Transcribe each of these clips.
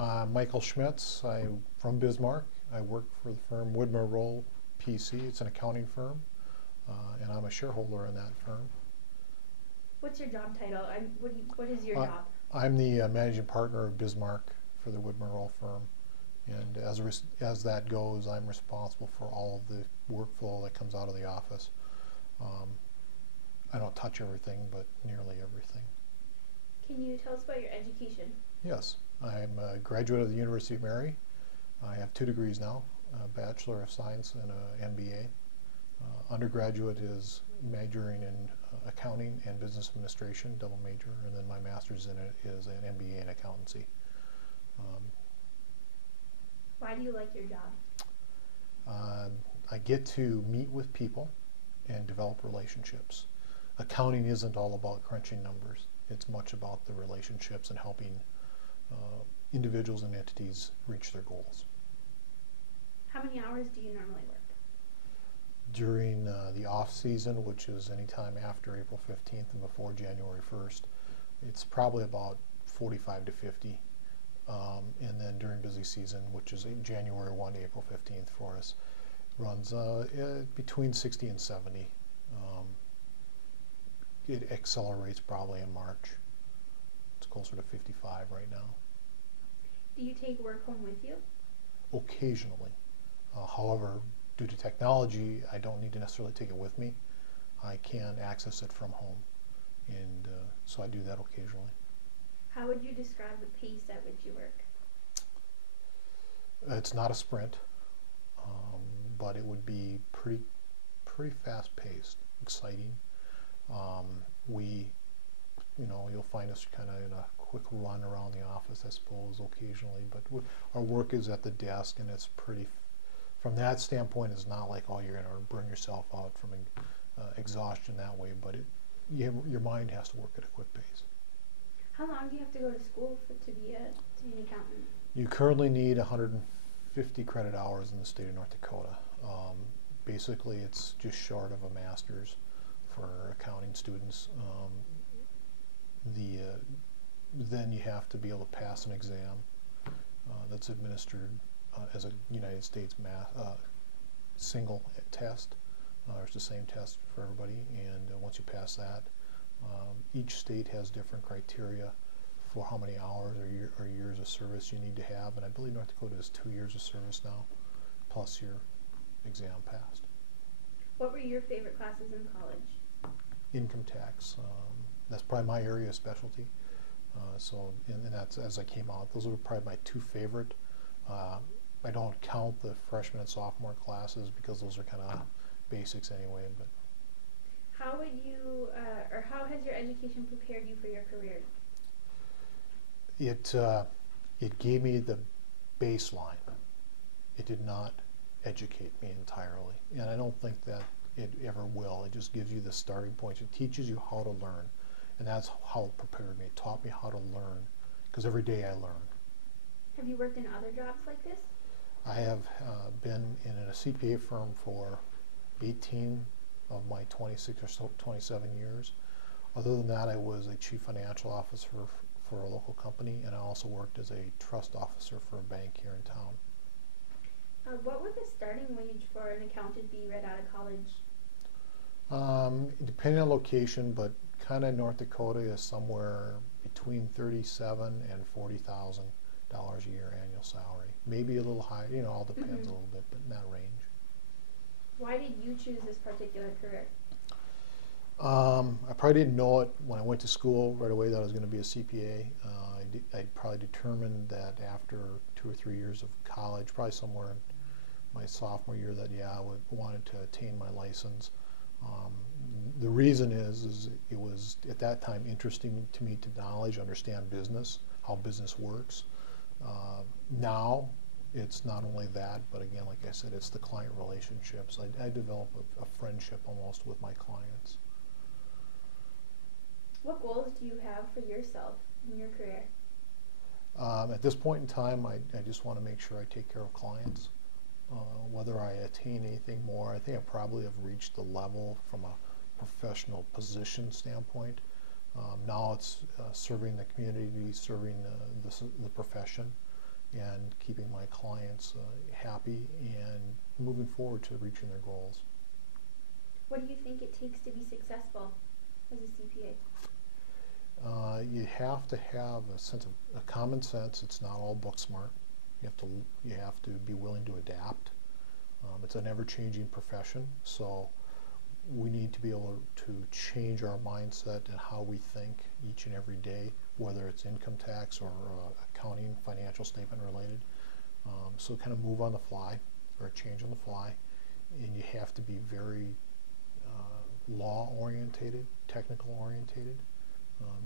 I'm Michael Schmitz. I'm from Bismarck. I work for the firm Widmer Roel PC. It's an accounting firm, and I'm a shareholder in that firm. What's your job title? What is your job? I'm the managing partner of Bismarck for the Widmer Roel firm, and as that goes, I'm responsible for all of the workflow that comes out of the office. I don't touch everything, but nearly everything. Can you tell us about your education? Yes, I'm a graduate of the University of Mary. I have 2 degrees now, a Bachelor of Science and an MBA. Undergraduate is majoring in accounting and business administration, double major, and then my master's in it is an MBA in accountancy. Why do you like your job? I get to meet with people and develop relationships. Accounting isn't all about crunching numbers. It's much about the relationships and helping individuals and entities reach their goals. How many hours do you normally work? During the off season, which is anytime after April 15th and before January 1st, it's probably about 45 to 50. And then during busy season, which is January 1 to April 15th for us, runs between 60 and 70. It accelerates probably in March. It's closer to 55 right now. Do you take work home with you? Occasionally. However, due to technology, I don't need to necessarily take it with me. I can access it from home, and so I do that occasionally. How would you describe the pace at which you work? It's not a sprint, but it would be pretty fast-paced, exciting. You'll find us kind of in a quick run around the office, I suppose, occasionally, but our work is at the desk, and it's pretty, from that standpoint, it's not like, oh, you're going to burn yourself out from exhaustion that way, but your mind has to work at a quick pace. How long do you have to go to school to be an accountant? You currently need 150 credit hours in the state of North Dakota. Basically, it's just short of a master's for accounting students. Then you have to be able to pass an exam that's administered as a United States single test. It's the same test for everybody, and once you pass that, each state has different criteria for how many hours or years of service you need to have, and I believe North Dakota is 2 years of service now, plus your exam passed. What were your favorite classes in college? Income tax. That's probably my area of specialty. And that's, as I came out, those were probably my 2 favorite. I don't count the freshman and sophomore classes because those are kind of basics anyway. But how would you, or how has your education prepared you for your career? It gave me the baseline. It did not educate me entirely, and I don't think that it ever will. It just gives you the starting points. It teaches you how to learn, and that's how it prepared me. It taught me how to learn, because every day I learn. Have you worked in other jobs like this? I have been in a CPA firm for 18 of my 26 or so, 27 years. Other than that, I was a chief financial officer for a local company, and I also worked as a trust officer for a bank here in town. What would the starting wage for an accountant be right out of college? Depending on location, but kind of North Dakota is somewhere between $37,000 and $40,000 a year annual salary. Maybe a little higher, all depends a little bit, but in that range. Why did you choose this particular career? I probably didn't know it when I went to school right away that I was going to be a CPA. I probably determined that after 2 or 3 years of college, probably somewhere in my sophomore year, that I wanted to attain my license. The reason is it was at that time interesting to me to understand business, how business works. Now it's not only that, but again, like I said, it's the client relationships. I develop a friendship almost with my clients. What goals do you have for yourself in your career? At this point in time, I just want to make sure I take care of clients. Whether I attain anything more, I think I probably have reached the level from a professional position standpoint. Now it's serving the community, serving the profession, and keeping my clients happy and moving forward to reaching their goals. What do you think it takes to be successful as a CPA? You have to have a sense of a common sense. It's not all book smart. You have to be willing to adapt. It's an ever-changing profession, so we need to be able to change our mindset and how we think each and every day, whether it's income tax or accounting, financial statement related. So kind of move on the fly or change on the fly, and you have to be very law orientated, technical orientated,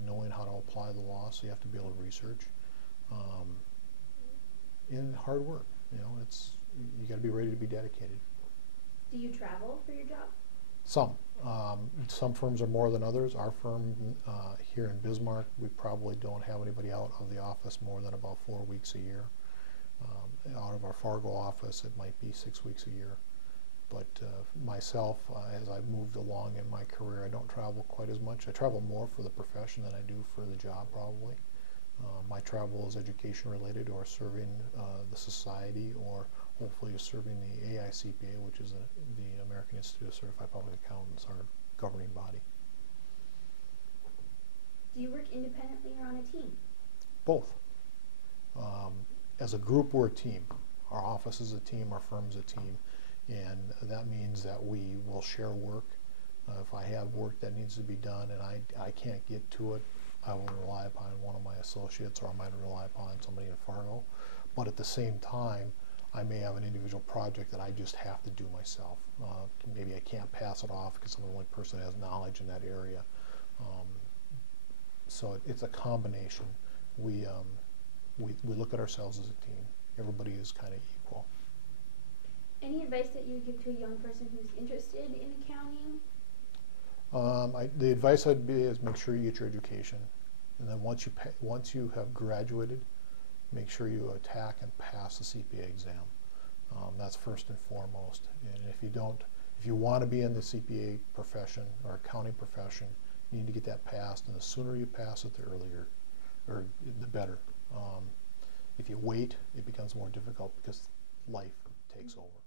knowing how to apply the law. So you have to be able to research. And hard work. You got to be ready to be dedicated. Do you travel for your job? Some firms are more than others. Our firm here in Bismarck, we probably don't have anybody out of the office more than about 4 weeks a year. Out of our Fargo office, it might be 6 weeks a year. But myself, as I've moved along in my career, I don't travel quite as much. I travel more for the profession than I do for the job, probably. My travel is education related, or serving the society, or hopefully serving the AICPA, which is the American Institute of Certified Public Accountants, our governing body. Do you work independently or on a team? Both. As a group, we're a team. Our office is a team, our firm is a team, and that means that we will share work. If I have work that needs to be done and I can't get to it, I will rely upon one of my associates, or I might rely upon somebody in Fargo. But at the same time, I may have an individual project that I just have to do myself. Maybe I can't pass it off because I'm the only person that has knowledge in that area. So it's a combination. We look at ourselves as a team. Everybody is kind of equal. Any advice that you would give to a young person who's interested in accounting? The advice I'd be is make sure you get your education, and then once you have graduated, make sure you attack and pass the CPA exam. That's first and foremost. And if you want to be in the CPA profession or accounting profession, you need to get that passed. And the sooner you pass it, the earlier, or the better. If you wait, it becomes more difficult because life takes over.